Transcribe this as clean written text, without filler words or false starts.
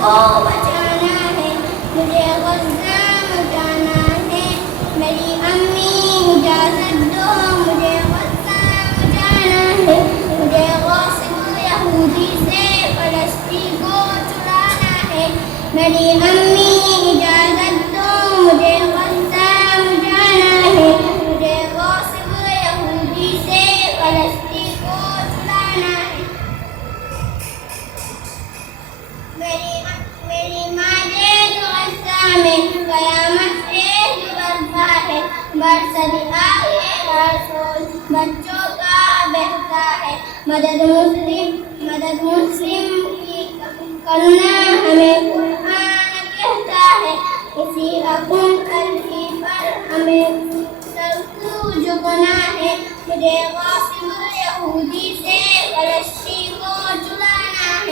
کو بچانا ہے، مجھے غزہ مٹانا ہے، میری امی اجازت دو مجھے غزہ مٹانا ہے، مجھے غاصب یہودی سے فلسطین کو چھڑانا ہے، میری امی اجازت دو مجھے غزہ مٹانا ہے، مجھے غاصب یہودی سے فلسطین کو چھڑانا ہے۔ میری ماں دے غزہ میں قیامت ایک برپا ہے، برسر آئے رسول بچوں کا بہتا ہے، مدد مسلم کی کرنا ہمیں قرآن کہتا ہے، اسی حکم الہی پر ہمیں سر کو جھکنا ہے، مجھے غاصب یہودی سے